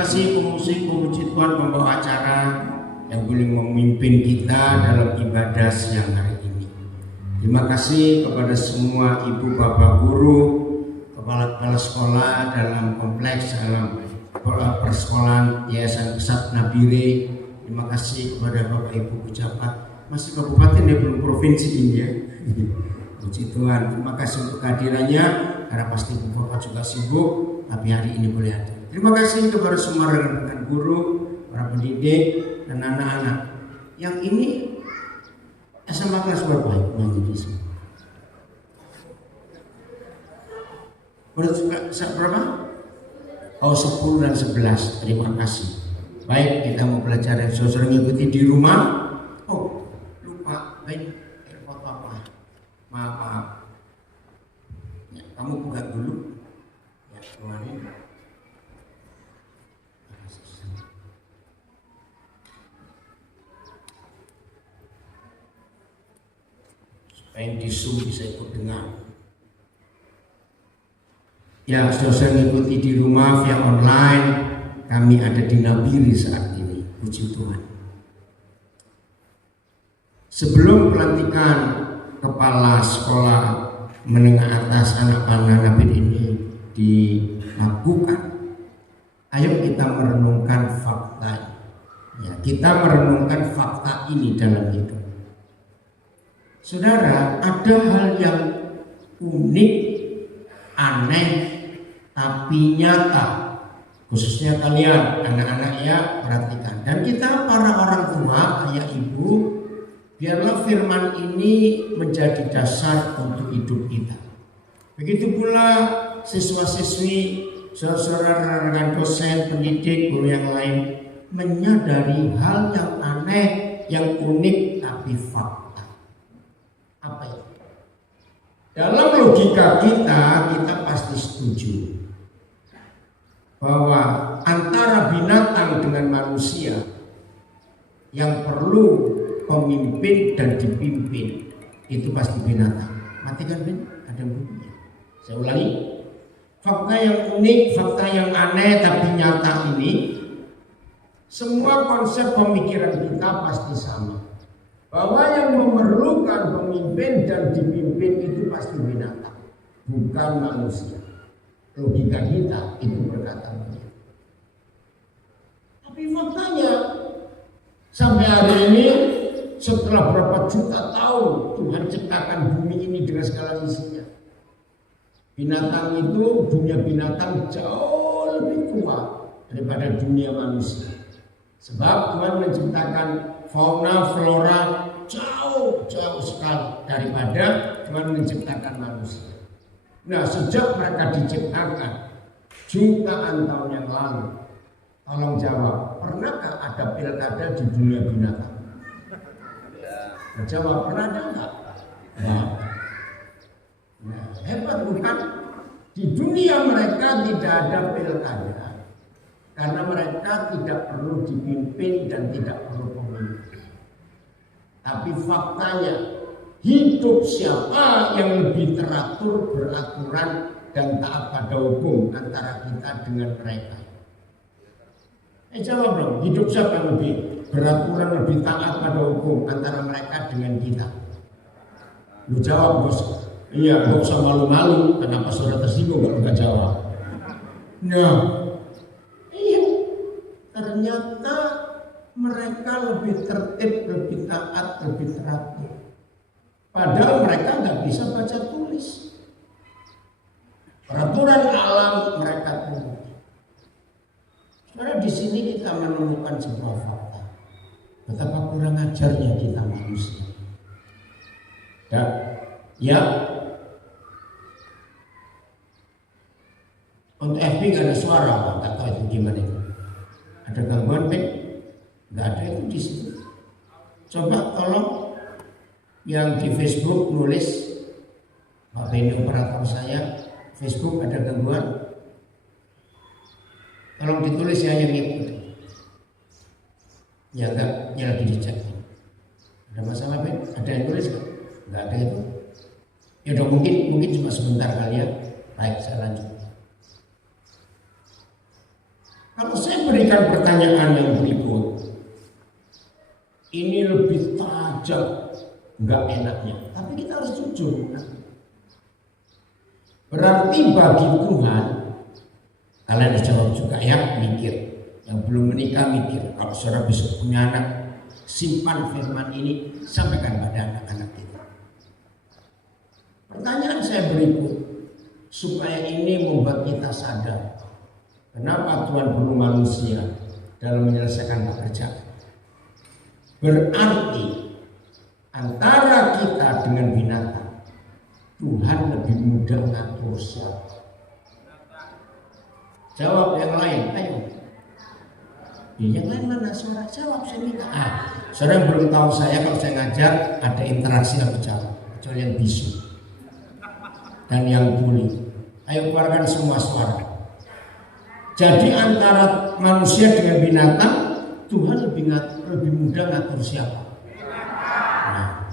kasih pemuji Tuhan, pembawa acara yang boleh memimpin kita dalam ibadah siang hari ini. Terima kasih kepada semua ibu bapak guru, kepala sekolah dalam kompleks dalam persekolahan Yayasan Pesat Nabire. Terima kasih kepada bapak ibu pejabat, masih kabupaten ya, belum provinsi ini ya. Puji Tuhan, terima kasih untuk kehadirannya, karena pasti bapak juga sibuk, tapi hari ini boleh hadir. Terima kasih kepada semua rekan-rekan guru, para pendidik, dan anak-anak yang ini SMA kelas berapa ya? Berapa? Oh, 10 dan 11. Terima kasih. Baik, kita mau belajar yang saudara ngikuti di rumah. Oh, lupa. Baik, foto apa? Maaf. Ya, kamu buka dulu. Ya, kemarin. Supaya di Zoom bisa ikut dengar. Ya, saudara mengikuti di rumah via online, kami ada di Nabire saat ini. Puji Tuhan. Sebelum pelantikan kepala sekolah menengah atas anak panah Nabire ini dilakukan, ayo kita merenungkan fakta. Ya, kita merenungkan fakta ini dalam hidup. Saudara, ada hal yang unik, aneh, tapi nyata. Khususnya kalian, anak-anak ya, perhatikan. Dan kita para orang tua, ayah ibu, biarlah firman ini menjadi dasar untuk hidup kita. Begitu pula siswa-siswi, saudara-saudara rekan dosen, pendidik, guru yang lain, menyadari hal yang aneh, yang unik, tapi fakta. Apa itu? Dalam logika kita pasti setuju bahwa antara binatang dengan manusia yang perlu pemimpin dan dipimpin itu pasti binatang. Matikan bin, ada yang bunyi. Saya ulangi. Fakta yang unik, fakta yang aneh tapi nyata ini, semua konsep pemikiran kita pasti sama. Bahwa yang memerlukan pemimpin dan dipimpin itu pasti binatang, bukan manusia. Logika kita itu berkata begitu. Tapi faktanya sampai hari ini, setelah berapa juta tahun Tuhan ciptakan bumi ini dengan segala isinya, binatang itu, dunia binatang jauh lebih tua daripada dunia manusia. Sebab Tuhan menciptakan fauna, flora jauh sekali daripada Tuhan menciptakan manusia. Nah, sejak mereka diciptakan jutaan tahun yang lalu, tolong jawab, pernahkah ada pilkada di dunia binatang? Jawab, pernah ada enggak? Nah, hebat bukan? Di dunia mereka tidak ada pilkada, karena mereka tidak perlu dipimpin dan tidak perlu pemimpin. Tapi faktanya, hidup siapa yang lebih teratur, beraturan, dan taat pada hukum antara kita dengan mereka? Jawab dong, hidup siapa yang lebih beraturan, lebih taat pada hukum antara mereka dengan kita? Lu jawab, bos. Iya, gak usah malu-malu. Kenapa saudara tersinggung gak jawab? Nah, iya, ternyata mereka lebih tertib, lebih taat, lebih teratur. Padahal mereka nggak bisa baca tulis. Peraturan alam mereka turuti. Karena di sini kita menemukan sebuah fakta. Betapa kurang ajarnya kita manusia. Dan ya, untuk FB nggak ada suara, nggak tahu itu gimana itu. Ada gangguan, Ben? Nggak ada itu di situ. Coba tolong yang di Facebook nulis, Pak Beni operator saya, Facebook ada gangguan. Tolong ditulis ya yang ikuti. Ya enggak, ya lagi dicek. Ada masalah, Ben? Ada yang nulis nggak? Nggak ada itu. Ya udah, mungkin cuma sebentar kali ya. Baik, saya lanjut. Kalau saya berikan pertanyaan yang berikut, ini lebih tajam, nggak enaknya. Tapi kita harus jujur. Berarti bagi Tuhan, kalian dijawab juga ya, mikir. Yang belum menikah mikir. Kalau saudara besok punya anak, simpan firman ini, sampaikan pada anak-anak kita. Pertanyaan saya berikut, supaya ini membuat kita sadar. Kenapa Tuhan perlu manusia dalam menyelesaikan pekerjaan? Berarti antara kita dengan binatang, Tuhan lebih mudah ngatur siapa. Jawab yang lain, ayo. Yang lain mana suara? Jawab, saya minta. Saudara belum tahu saya kalau saya ngajar ada interaksi atau jawab. Kecuali yang bisu dan yang tuli. Ayo keluarkan semua suara. Jadi antara manusia dengan binatang, Tuhan lebih mudah ngatur siapa. Nah,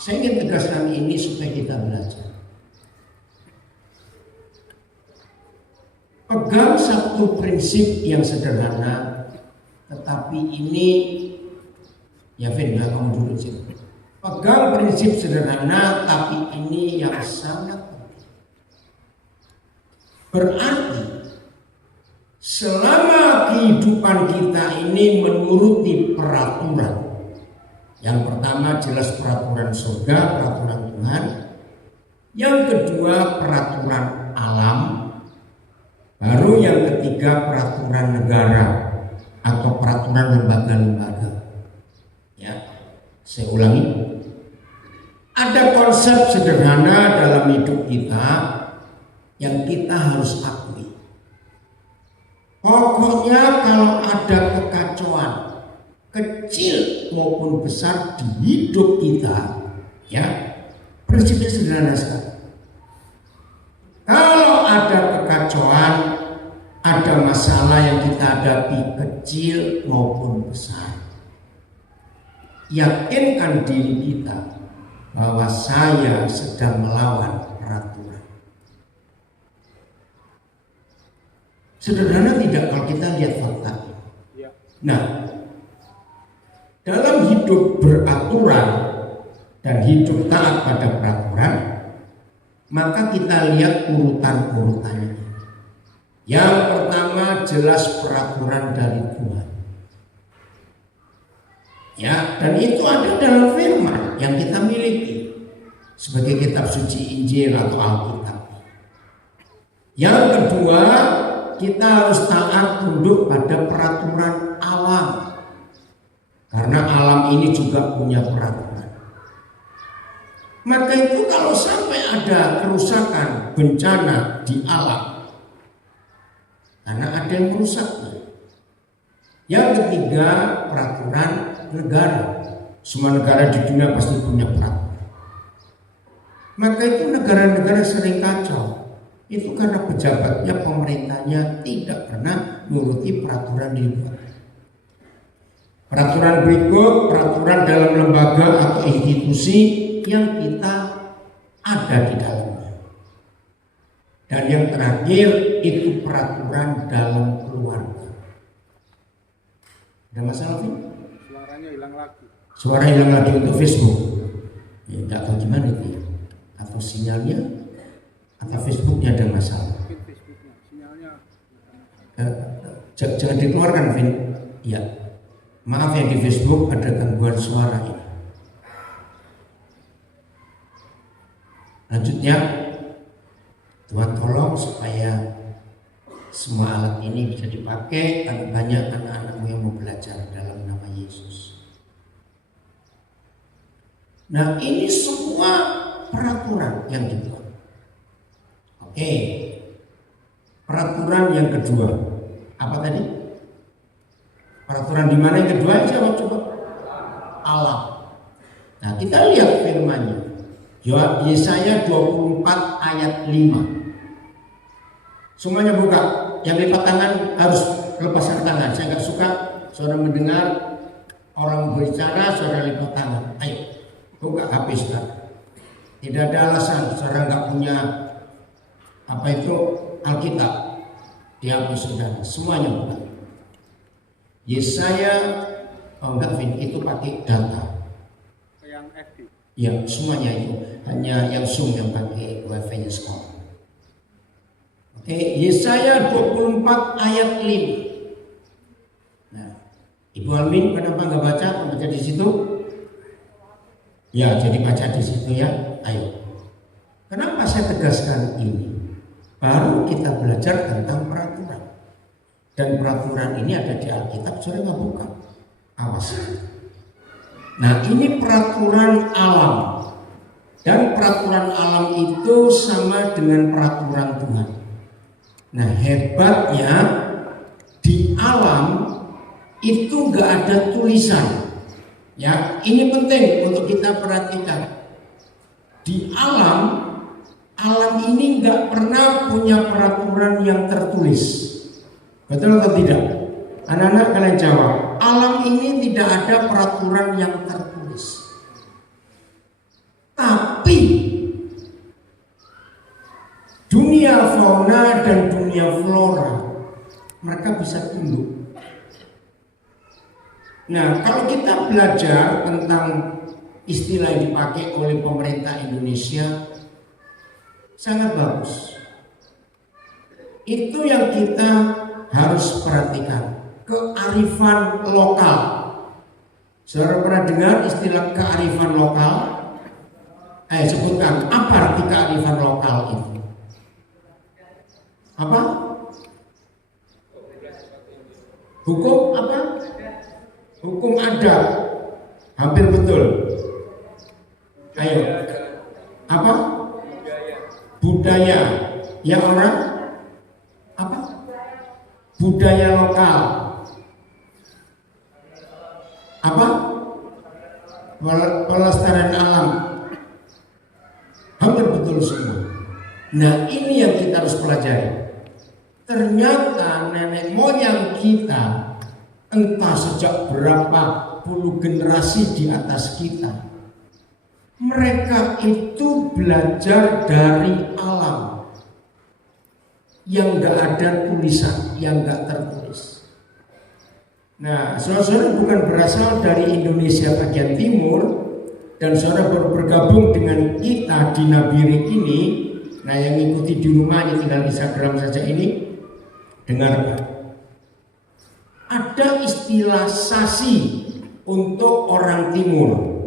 saya ingin tegaskan ini supaya kita belajar. Pegang satu prinsip yang sederhana, tetapi ini, ya Vin, ya kamu dulu sih. Pegang prinsip sederhana, tapi ini yang sangat penting. Berarti selama kehidupan kita ini menuruti peraturan. Yang pertama jelas peraturan surga, peraturan Tuhan. Yang kedua peraturan alam. Baru yang ketiga peraturan negara atau peraturan lembaga-lembaga. Ya, saya ulangi. Ada konsep sederhana dalam hidup kita yang kita harus akui. Pokoknya kalau ada kekacauan kecil maupun besar di hidup kita, ya, prinsipnya sederhana sekali. Kalau ada kekacauan, ada masalah yang kita hadapi kecil maupun besar, yakinkan diri kita bahwa saya sedang melawan peraturan. Sederhana tidak kalau kita lihat fakta. Nah, dalam hidup beraturan dan hidup taat pada peraturan, maka kita lihat urutan-urutannya. Yang pertama jelas peraturan dari Tuhan. Ya, dan itu ada dalam firman yang kita miliki sebagai kitab suci Injil atau Alkitab. Yang kedua, kita harus taat tunduk pada peraturan alam. Karena alam ini juga punya peraturan. Maka itu kalau sampai ada kerusakan, bencana di alam, karena ada yang merusaknya. Yang ketiga, peraturan negara. Semua negara di dunia pasti punya peraturan. Maka itu negara-negara sering kacau. Itu karena pejabatnya, pemerintahnya tidak pernah menuruti peraturan yang dibuat. Peraturan berikut, peraturan dalam lembaga atau institusi yang kita ada di dalamnya. Dan yang terakhir itu peraturan dalam keluarga. Ada masalah sih? Suaranya hilang lagi. Suara hilang lagi untuk Facebook. Ya, tidak tahu gimana itu ya. Atau sinyalnya, atau Facebooknya ada masalah. Mungkin Facebooknya, sinyalnya. Jangan dikeluarkan, Vin. Ya. Maaf ya, di Facebook ada gangguan suara ini. Lanjutnya, Tuhan tolong supaya semua alat ini bisa dipakai dan banyak anak-anakmu yang mau belajar dalam nama Yesus. Nah, ini semua peraturan yang dibuat. Oke. Peraturan yang kedua. Apa tadi? Peraturan di mana yang kedua? Jawab coba. Alam. Nah, kita lihat firman-Nya. Yesaya 24 ayat 5. Semuanya buka. Yang lipat tangan harus lepaskan tangan. Saya nggak suka saudara mendengar orang berbicara, saudara lipat tangan. Ayo, buka HP saudara. Tidak ada alasan saudara nggak punya apa itu Alkitab. dihapus saudara, semuanya bukan. Yesaya, enggak Vin, itu pakai data. Yang FB. Ya, semuanya itu. Hanya yang Zoom yang pakai wifi-nya sekolah. Oke, Yesaya 24 ayat 5. Nah, Ibu Almin kenapa nggak baca? Baca di situ? Ya, jadi baca di situ ya. Ayo. Kenapa saya tegaskan ini? Baru kita belajar tentang peraturan. Dan peraturan ini ada di Alkitab, saudara nggak buka. Awas. Nah, ini peraturan alam. Dan peraturan alam itu sama dengan peraturan Tuhan. Nah, hebatnya di alam itu nggak ada tulisan. Ya, ini penting untuk kita perhatikan. Di alam ini nggak pernah punya peraturan yang tertulis. Betul atau tidak? Anak-anak kalian jawab. Alam ini tidak ada peraturan yang tertulis. Tapi dunia fauna dan dunia flora mereka bisa tumbuh. Nah, kalau kita belajar tentang istilah yang dipakai oleh pemerintah Indonesia, sangat bagus. Itu yang kita harus perhatikan, kearifan lokal. Saudara pernah dengar istilah kearifan lokal? Ayo sebutkan, apa arti kearifan lokal itu? Apa? Hukum apa? Hukum adat. Hampir betul. Ayo. Apa? Budaya. Ya orang? Apa? Budaya lokal. Apa? Pelestarian alam. Hampir betul semua. Nah, ini yang kita harus pelajari. Ternyata nenek moyang kita entah sejak berapa puluh generasi di atas kita, mereka itu belajar dari alam yang gak ada tulisan, yang gak tertulis. Nah, saudara-saudara bukan berasal dari Indonesia bagian timur dan saudara baru bergabung dengan kita di Nabirik ini. Nah, yang ikuti di rumahnya tinggal Instagram saja ini, dengarkan. Ada istilah sasi untuk orang timur.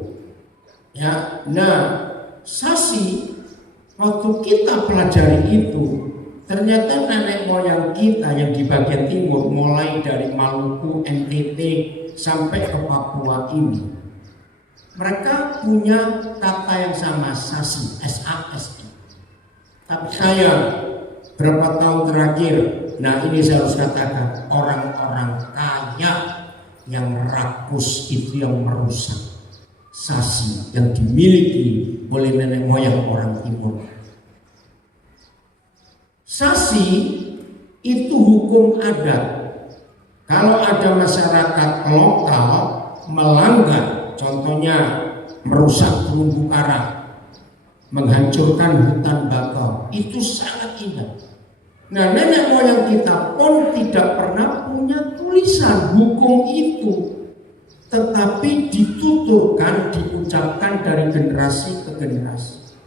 Ya, nah sasi waktu kita pelajari itu ternyata nenek moyang kita yang di bagian timur mulai dari Maluku, NTT sampai ke Papua ini, mereka punya kata yang sama, sasi, S-A-S-I. Tapi saya berapa tahun terakhir, nah ini saya harus katakan, orang-orang kaya yang rakus itu yang merusak sasi yang dimiliki oleh nenek moyang orang timur. Sasi itu hukum adat. Kalau ada masyarakat lokal melanggar, contohnya merusak terumbu karang, menghancurkan hutan bakau, itu sangat indah. Nah, nenek moyang kita pun tidak pernah punya tulisan hukum itu, tetapi dituturkan, diucapkan dari generasi ke generasi.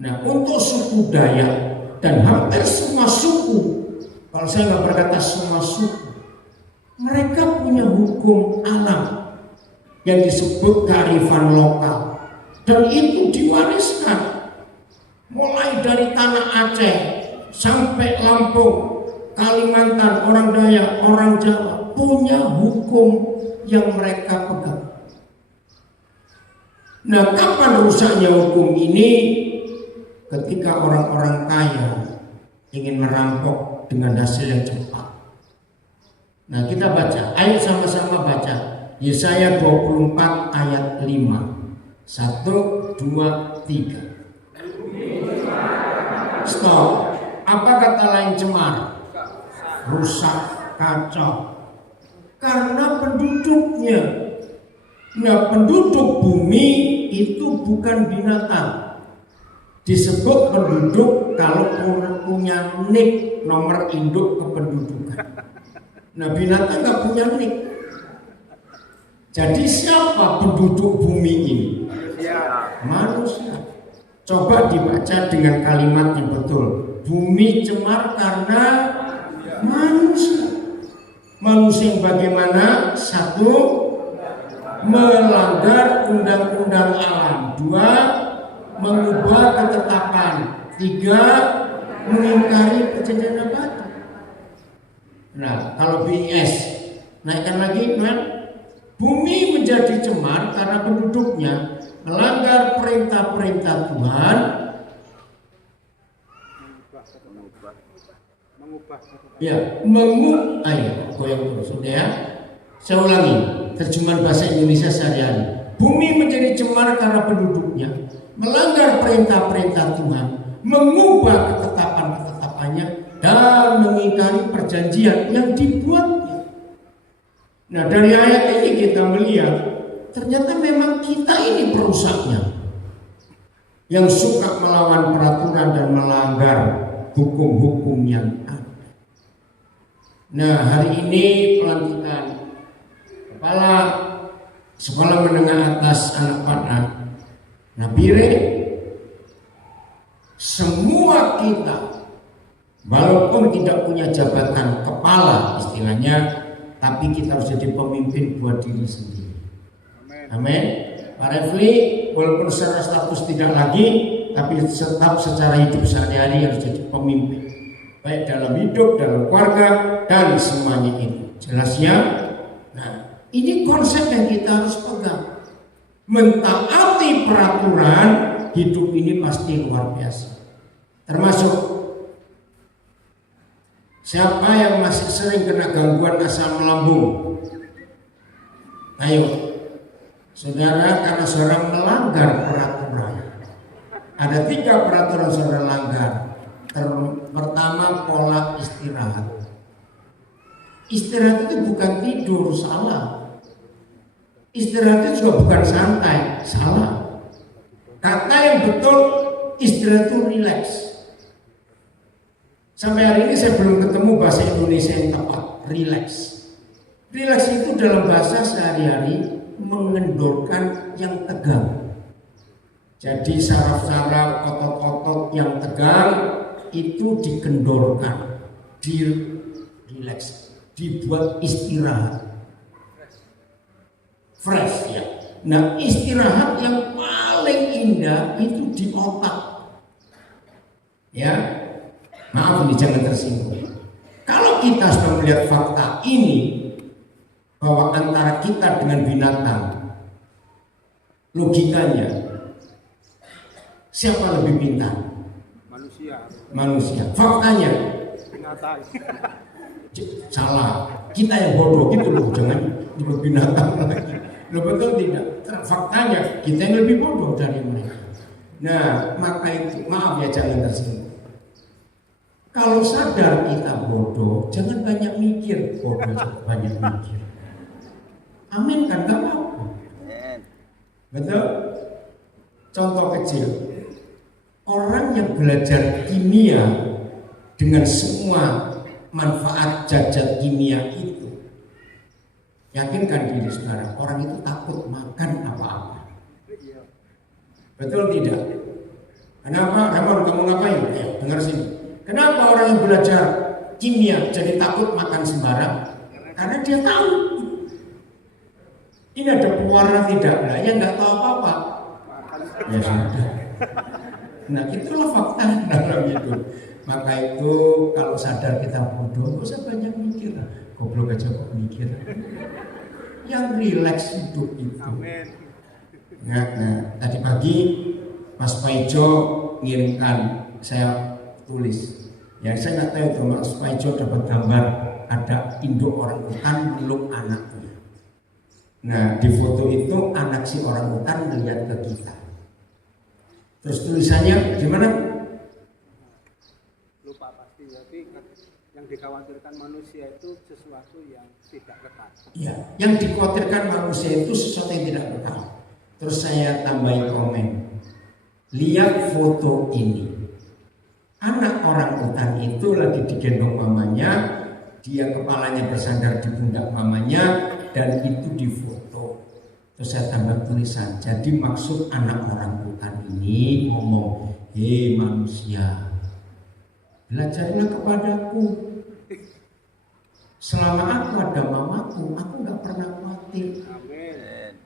Nah, untuk suku Dayak dan hampir semua suku, kalau saya nggak berkata semua suku, mereka punya hukum alam yang disebut kearifan lokal, dan itu diwariskan mulai dari tanah Aceh sampai Lampung, Kalimantan, orang Dayak, orang Jawa punya hukum yang mereka pegang. Nah, kapan rusaknya hukum ini? Ketika orang-orang kaya ingin merampok dengan hasil yang cepat. Nah, kita baca, ayo sama-sama baca Yesaya 24 ayat 5. 1, 2, 3. Stop. Apa kata lain cemar? Rusak, kacau. Karena penduduknya. Nah, penduduk bumi itu bukan binatang. Disebut penduduk kalau punya nik nomor induk kependudukan. Nah, binatang nggak punya nik. Jadi siapa penduduk bumi ini? Manusia. Coba dibaca dengan kalimat yang betul. Bumi cemar karena manusia. Manusia yang bagaimana? Satu, melanggar undang-undang alam. Dua, mengubah ketetapan. Tiga, mengingkari perjanjian abadi. Nah, kalau BIS naikkan lagi, bumi menjadi cemar karena penduduknya melanggar perintah-perintah Tuhan, goyang terus, ya. Saya ulangi, terjemahan bahasa Indonesia sehari-hari. Bumi menjadi cemar karena penduduknya melanggar perintah-perintah Tuhan, mengubah ketetapan-ketetapannya, dan mengingkari perjanjian yang dibuatnya. Nah, dari ayat ini kita melihat ternyata memang kita ini perusaknya, yang suka melawan peraturan dan melanggar hukum-hukum yang ada. Nah, hari ini pelantikan kepala sekolah menengah atas anak panah Nabire, semua kita walaupun tidak punya jabatan kepala istilahnya, tapi kita harus jadi pemimpin buat diri sendiri. Amin. Pak Refli walaupun secara status tidak lagi, tapi tetap secara hidup sehari-hari harus jadi pemimpin, baik dalam hidup, dalam keluarga, dan semuanya itu. Jelas ya? Nah, ini konsep yang kita harus pegang. Mentaati peraturan hidup ini pasti luar biasa. Termasuk siapa yang masih sering kena gangguan asam lambung? Ayo, saudara, karena saudara melanggar peraturan. Ada 3 peraturan saudara langgar. Pertama, pola istirahat. Istirahat itu bukan tidur, salah. Istirahat itu juga bukan santai, salah. Kata yang betul, istirahat itu relax. Sampai hari ini saya belum ketemu bahasa Indonesia yang tepat, relax. Relax itu dalam bahasa sehari-hari mengendorkan yang tegang. Jadi saraf-saraf, otot-otot yang tegang itu dikendorkan, relax, dibuat istirahat. Fresh ya. Nah, istirahat yang paling indah itu di otak. Ya. Maaf ini jangan tersinggung. Kalau kita sudah melihat fakta ini bahwa antara kita dengan binatang, logikanya siapa lebih pintar? Manusia. Faktanya binatang. Salah. Kita yang bodoh gitu loh, jangan nyebut binatang lagi. Loh, betul tidak? Faktanya kita yang lebih bodoh dari mereka. Nah, maka itu maaf ya jangan tersinggung. Kalau sadar kita bodoh, jangan banyak mikir. Bodoh banyak mikir. Amin kan? Gak apa-apa. Betul? Contoh kecil. Orang yang belajar kimia dengan semua manfaat zat kimia itu, yakinkan diri saudara, orang itu takut makan apa-apa. Betul tidak? Kenapa? Kamu ngapain? Ayo, dengar sini. Kenapa orang yang belajar kimia jadi takut makan sembarang? Karena dia tahu ini ada pewarna tidak, nah yang nggak tahu apa-apa. Ya sudah. Nah itulah fakta dalam hidup. Maka itu kalau sadar kita bodoh, gak usah banyak mikir. Goblok aja kok mikir. Yang rileks hidup itu. Nah, tadi pagi Mas Paijo ngirimkan, saya tulis. Ya saya nggak tahu itu Mas Paijo dapat gambar ada induk orang utan meluk anaknya. Nah di foto itu anak si orang utan melihat ke kita. Terus tulisannya gimana? Lupa pasti, tapi yang dikhawatirkan manusia itu sesuatu yang tidak kekal. Ya, yang dikhawatirkan manusia itu sesuatu yang tidak kekal. Terus saya tambahin komen. Lihat foto ini. Anak orang utan itu lagi digendong mamanya, dia kepalanya bersandar di pundak mamanya, dan itu difoto. Terus saya tambah tulisan, jadi maksud anak orang utan ini ngomong, hei manusia, belajarlah kepadaku. Selama aku ada mamaku, aku gak pernah khawatir. Amin.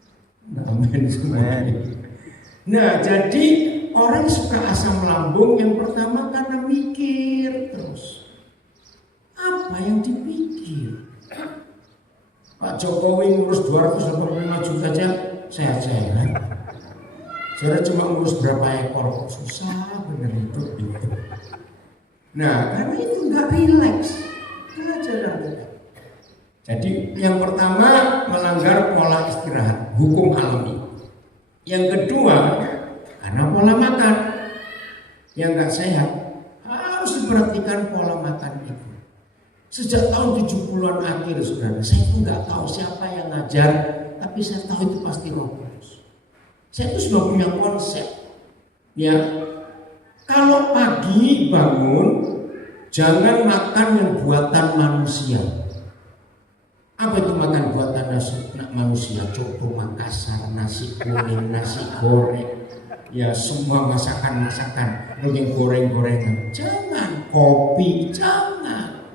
Nah, jadi orang suka asam lambung yang pertama karena mikir terus. Apa yang dipikir? Pak Jokowi ngurus 285 juta aja sehat-sehat. Saya cuma ngurus berapa ekor, susah bener itu. Nah, karena itu nggak rileks. Jadi yang pertama melanggar pola istirahat, hukum alami. Yang kedua karena pola makan yang nggak sehat, harus diperhatikan pola makan itu. Sejak tahun 70-an akhir saudara, saya itu nggak tahu siapa yang ngajar, tapi saya tahu itu pasti Roh Kudus. Saya itu sudah punya konsep, ya. Kalau pagi bangun, jangan makan yang buatan manusia. Apa itu makan buatan manusia? Coto Makassar, nasi goreng, ya semua masakan-masakan, yang goreng-gorengan. Jangan, kopi, jangan.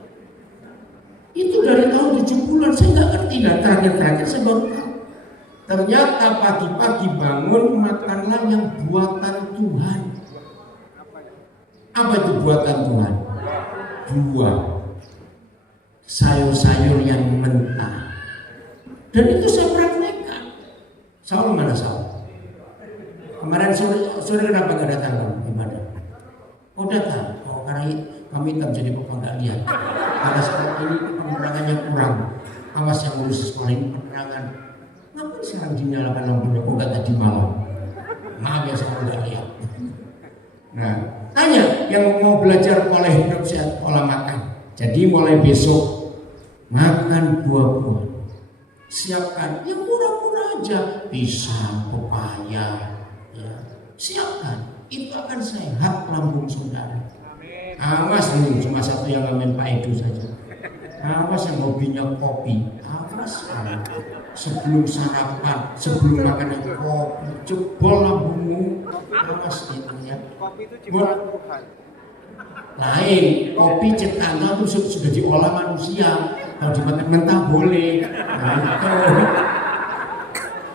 Itu dari tahun 70-an, saya nggak ngerti lah, terakhir saya baru tahu. Ternyata pagi-pagi bangun makanlah yang buatan Tuhan. Apa itu buatan Tuhan? Buah, sayur-sayur yang mentah. Dan itu saya praktekkan. Saul mana Saul? Kemarin sore kenapa gak datang ibadah? Oh datang. Oh karena kami tak jadi bapak nggak lihat. Karena sekarang ini penerangannya kurang. Awas yang ngurus sekolah ini penerangan. Ngapain sekarang dinyalakan lampunya? Oh nggak tadi malam. Maaf ya saya nggak lihat. Nah, tanya yang mau belajar pola hidup sehat, pola makan. Jadi mulai besok makan buah-buah. Siapkan yang murah-murah aja, pisang, pepaya. Ya. Siapkan, itu akan sehat lambung saudara. Awas nih, cuma satu yang ngamen Pak Edu saja. Awas yang hobinya kopi. Awas sebelum sarapan, sebelum makan kopi, jebol lambungmu. Awas itu ya. Kopi itu ciptaan Tuhan. Lain, kopi ciptaan itu sudah diolah manusia. Kalau dimakan mentah boleh. Nah,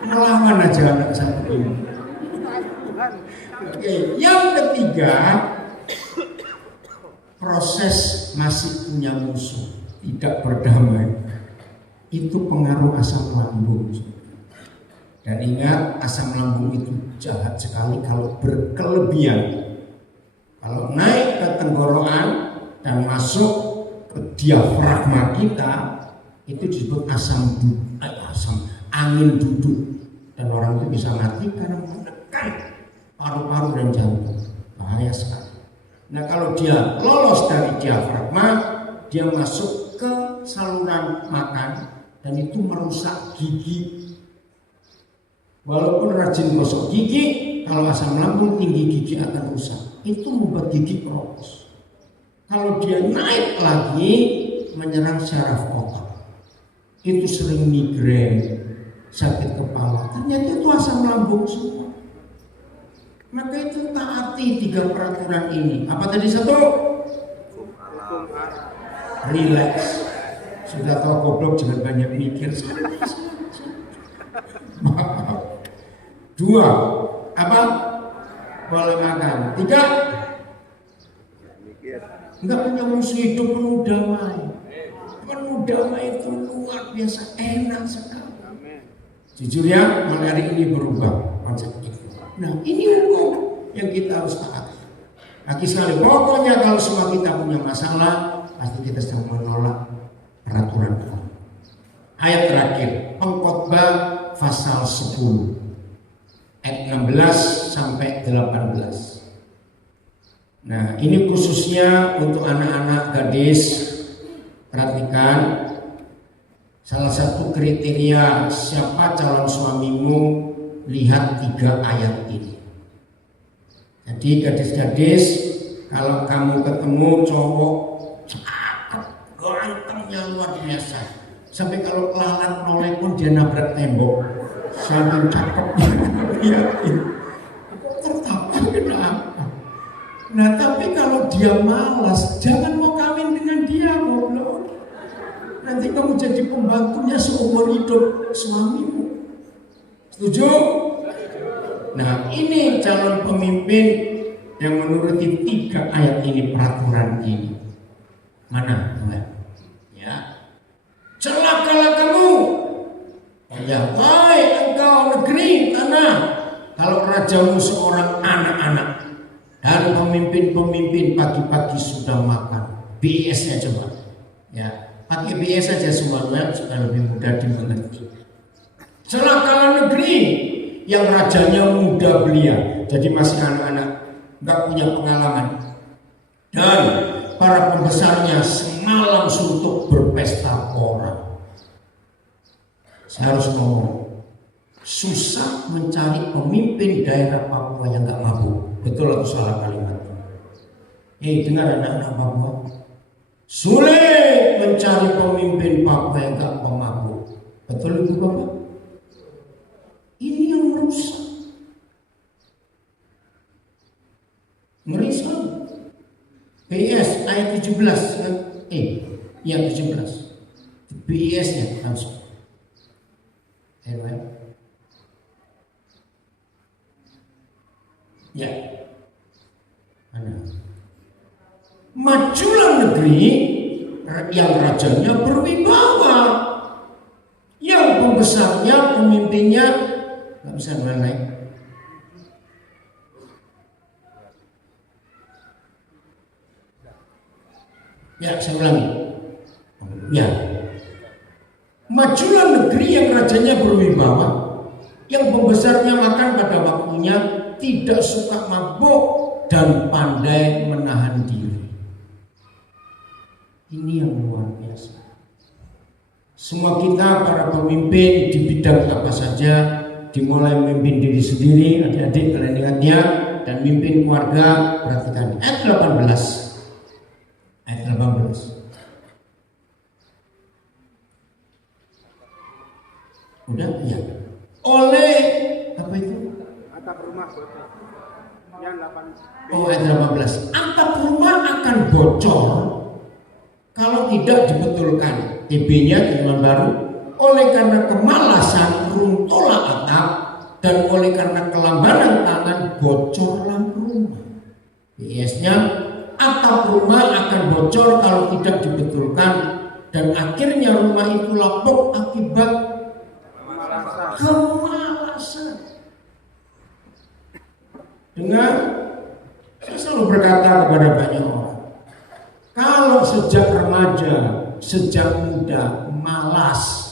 itu melawan aja anak satu ini. Oke, yang ketiga, proses masih punya musuh, tidak berdamai. Itu pengaruh asam lambung. Dan ingat, asam lambung itu jahat sekali kalau berkelebihan. Kalau naik ke tenggorokan dan masuk ke diafragma kita, itu disebut angin duduk, dan orang itu bisa mati karena menekan paru-paru dan jantung. Bahaya sekali. Nah kalau dia lolos dari diafragma, dia masuk ke saluran makan dan itu merusak gigi. Walaupun rajin gosok gigi, kalau asam lambung tinggi gigi akan rusak. Itu membuat gigi keropos. Kalau dia naik lagi, menyerang syaraf otak. Itu sering migrain, sakit kepala. Ternyata itu asam lambung semua. Maka itu taati 3 peraturan ini. Apa tadi satu? Relax. Sudah tahu goblok, jangan banyak mikir. 2. Apa? Pola makan. 3. Enggak punya musuh hidup, penuh damai. Penuh damai itu luar biasa enak sekali. Jujur ya, mulai hari ini berubah konsep itu. Nah ini hukum yang kita harus taati. Lagi sekali, pokoknya kalau semua kita punya masalah, pasti kita sedang menolak peraturan Tuhan. Ayat terakhir, Pengkhotbah pasal 10 ayat 16 sampai 18. Nah ini khususnya untuk anak-anak gadis. Perhatikan, salah satu kriteria siapa calon suamimu, lihat 3 ayat ini. Jadi gadis-gadis, kalau kamu ketemu cowok cakep, gantengnya luar biasa, sampai kalau lalat noleh pun dia nabrak tembok, saking cakepnya. Yakin tertawa kenapa? Nah tapi kalau dia malas, jangan mau kawin dengan dia, goblok. Nanti kamu jadi pembantunya seumur hidup suamimu. Setuju? Nah ini calon pemimpin yang menuruti 3 ayat ini, peraturan ini. Mana? Ya. Celakalah kamu, ya wahai engkau negeri tanah, kalau rajamu seorang anak-anak dan pemimpin-pemimpin pagi-pagi sudah makan. BS-nya coba. Ya, pakai BS saja semuanya supaya lebih mudah dimengerti. Celakalah negeri yang rajanya muda belia, jadi masih anak-anak, nggak punya pengalaman, dan para pembesarnya semalam suntuk berpesta pora. Saya harus ngomong, susah mencari pemimpin daerah Papua yang nggak mabuk. Betul atau salah kalimat? Dengar anak-anak Papua, sulit mencari pemimpin Papua yang nggak pemabuk. Betul ibu bapak? Ini yang merusak. Merisau. PS ayat 17 kan? Ya 17. PS-nya langsung. Ya. Mana? Majulah negeri yang rajanya berwibawa, yang pembesarnya, pemimpinnya nggak bisa naik. Ya, saya ulangi. Ya, majulah negeri yang rajanya berwibawa, yang pembesarnya makan pada waktunya, tidak suka mabuk dan pandai menahan diri. Ini yang luar biasa. Semua kita para pemimpin di bidang apa saja, dimulai memimpin diri sendiri, adik-adik kalian ingat ya, dan mimpin keluarga. Perhatikan ayat 18. Ayat 18. Udah ya. Oleh apa itu? Atap rumah bocor. Yang 8. Oh, ayat 18. Atap rumah akan bocor kalau tidak dibetulkan. TB-nya Terjemahan Baru. Oleh karena kemalasan runtuhlah atap, dan oleh karena kelambanan tangan bocorlah rumah. PS-nya, atap rumah akan bocor kalau tidak dibetulkan, dan akhirnya rumah itu lapuk akibat kemalasan. Dengar, saya selalu berkata kepada banyak orang, kalau sejak remaja, sejak muda malas,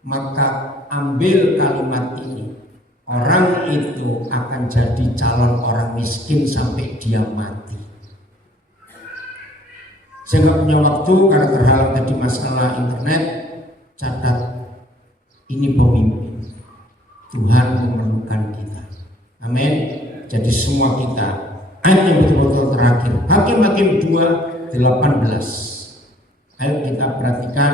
maka ambil kalimat ini. Orang itu akan jadi calon orang miskin sampai dia mati. Saya nggak punya waktu karena terhalang tadi masalah internet. Catat, ini pemimpin. Tuhan memerlukan kita. Amin. Jadi semua kita. Ayat yang betul-betul terakhir, Hakim-Hakim 2:18. Ayo kita perhatikan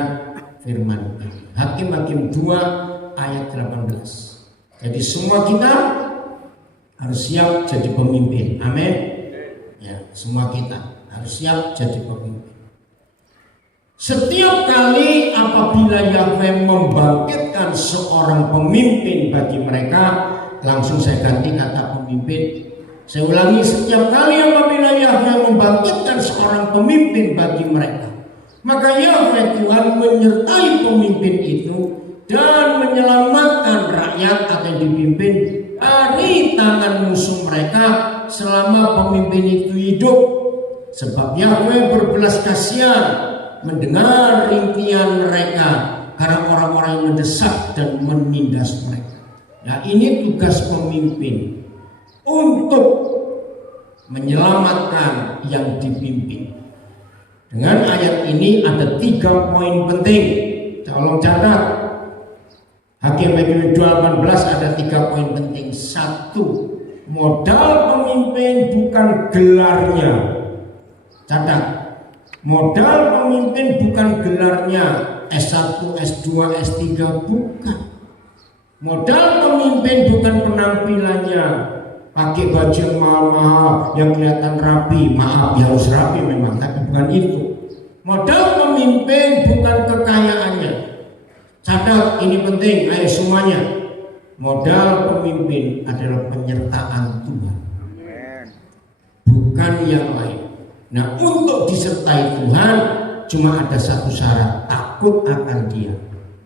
firman ini. Hakim-Hakim 2 ayat 18. Jadi semua kita harus siap jadi pemimpin. Amin. Ya, semua kita harus siap jadi pemimpin. Setiap kali apabila Yahweh membangkitkan seorang pemimpin bagi mereka, langsung saya ganti kata pemimpin. Saya ulangi, setiap kali apabila Yahweh membangkitkan seorang pemimpin bagi mereka, maka Yahweh Tuhan menyertai pemimpin itu dan menyelamatkan rakyat akan dipimpin dari tangan musuh mereka selama pemimpin itu hidup. Sebab Yahweh berbelas kasihan mendengar rintihan mereka karena orang-orang yang mendesak dan menindas mereka. Nah, ini tugas pemimpin untuk menyelamatkan yang dipimpin. Dengan ayat ini ada 3 poin penting. Tolong catat. Hakim-Hakim 2:18 ada 3 poin penting. 1. modal pemimpin bukan gelarnya. Catat, modal pemimpin bukan gelarnya S1, S2, S3, bukan. Modal pemimpin bukan penampilannya, pakai baju yang mahal-mahal yang kelihatan rapi. Maaf, ya harus rapi memang, tapi bukan itu. Modal pemimpin bukan kekayaannya. Catat, ini penting, ayo semuanya. Modal pemimpin adalah penyertaan Tuhan, bukan yang lain. Nah, untuk disertai Tuhan cuma ada satu syarat, takut akan Dia.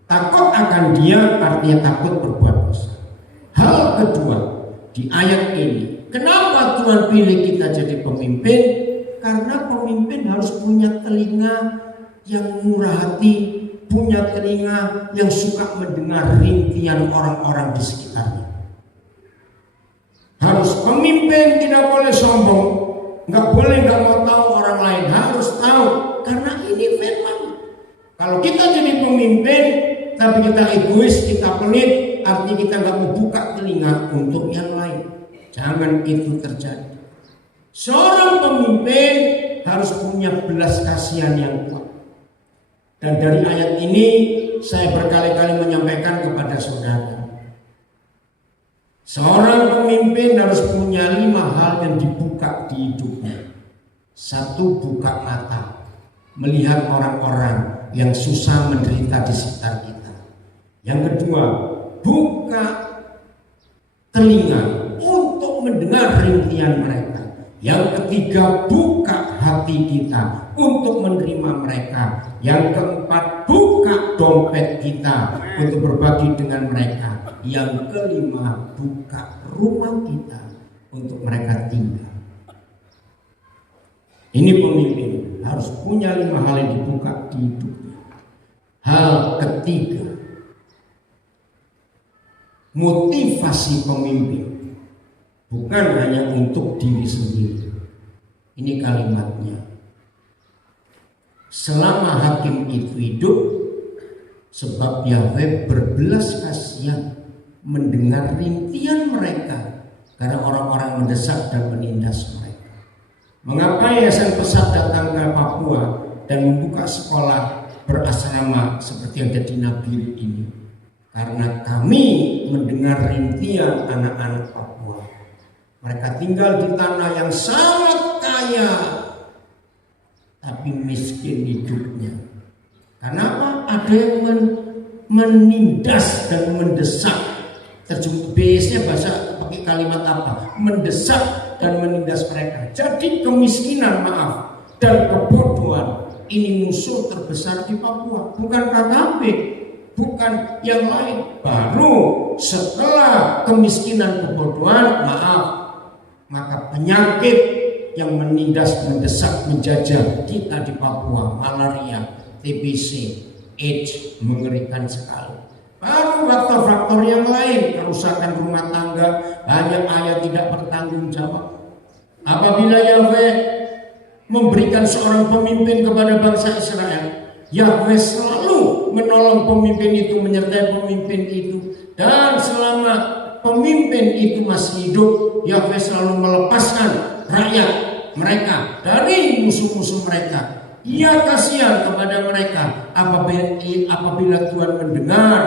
Takut akan Dia artinya takut berbuat dosa. Hal kedua, di ayat ini, kenapa Tuhan pilih kita jadi pemimpin? Karena pemimpin harus punya telinga yang murah hati, punya telinga yang suka mendengar rintihan orang-orang di sekitarnya. Harus pemimpin tidak boleh sombong, nggak boleh nggak mau tahu orang lain, harus tahu karena ini firman. Kalau kita jadi pemimpin tapi kita egois, kita pelit, artinya kita nggak mau buka telinga untuk yang lain. Jangan itu terjadi. Seorang pemimpin harus punya belas kasihan yang kuat. Dan dari ayat ini saya berkali-kali menyampaikan kepada saudara, seorang pemimpin harus punya 5 hal yang dibuka di hidupnya. 1, buka mata, melihat orang-orang yang susah menderita di sekitar kita. Yang kedua, buka telinga untuk mendengar rintihan mereka. Yang ketiga, buka hati kita untuk menerima mereka. Yang keempat, buka dompet kita untuk berbagi dengan mereka. Yang kelima, buka rumah kita untuk mereka tinggal. Ini pemimpin harus punya 5 hal yang dibuka di hidupnya. Hal ketiga, motivasi pemimpin bukan hanya untuk diri sendiri. Ini kalimatnya. Selama hakim itu hidup, sebab Yahweh berbelas kasihan mendengar rintihan mereka karena orang-orang mendesak dan menindas mereka. Mengapa Yayasan Pesat datang ke Papua dan membuka sekolah berasrama seperti yang ada di Nabire ini? Karena kami mendengar rintihan anak-anak Papua. Mereka tinggal di tanah yang sangat kaya, tapi miskin hidupnya. Kenapa? Ada yang menindas dan mendesak. Terjemah BS-nya bahasa pakai kalimat apa? Mendesak dan menindas mereka. Jadi kemiskinan, maaf, dan kebodohan ini musuh terbesar di Papua. Bukan KKP, bukan yang lain. Baru setelah kemiskinan, kebodohan, maaf, maka penyakit yang menindas, mendesak, menjajah kita di Papua, malaria, TBC, AIDS, mengerikan sekali. Baru faktor-faktor yang lain, kerusakan rumah tangga, banyak ayat tidak bertanggung jawab. Apabila Yahweh memberikan seorang pemimpin kepada bangsa Israel, Yahweh selalu menolong pemimpin itu, menyertai pemimpin itu, dan selama pemimpin itu masih hidup, Yahweh selalu melepaskan rakyat mereka dari musuh-musuh mereka. Ia kasihan kepada mereka apabila Tuhan mendengar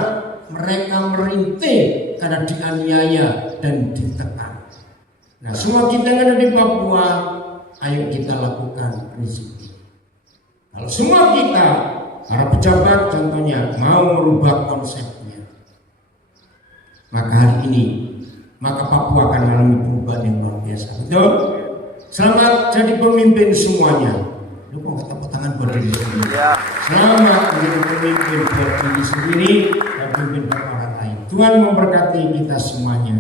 mereka merintih karena dianiaya dan ditekan. Nah, semua kita yang ada di Papua, ayo kita lakukan prinsip ini. Kalau semua kita, para pejabat contohnya, mau merubah konsepnya, maka hari ini, maka Papua akan mengalami perubahan yang luar biasa. Betul? Selamat jadi pemimpin semuanya. Lu kok tepuk tangan buat diri sendiri. Selamat menjadi pemimpin buat diri sendiri dan pemimpin buat orang lain. Tuhan memberkati kita semuanya.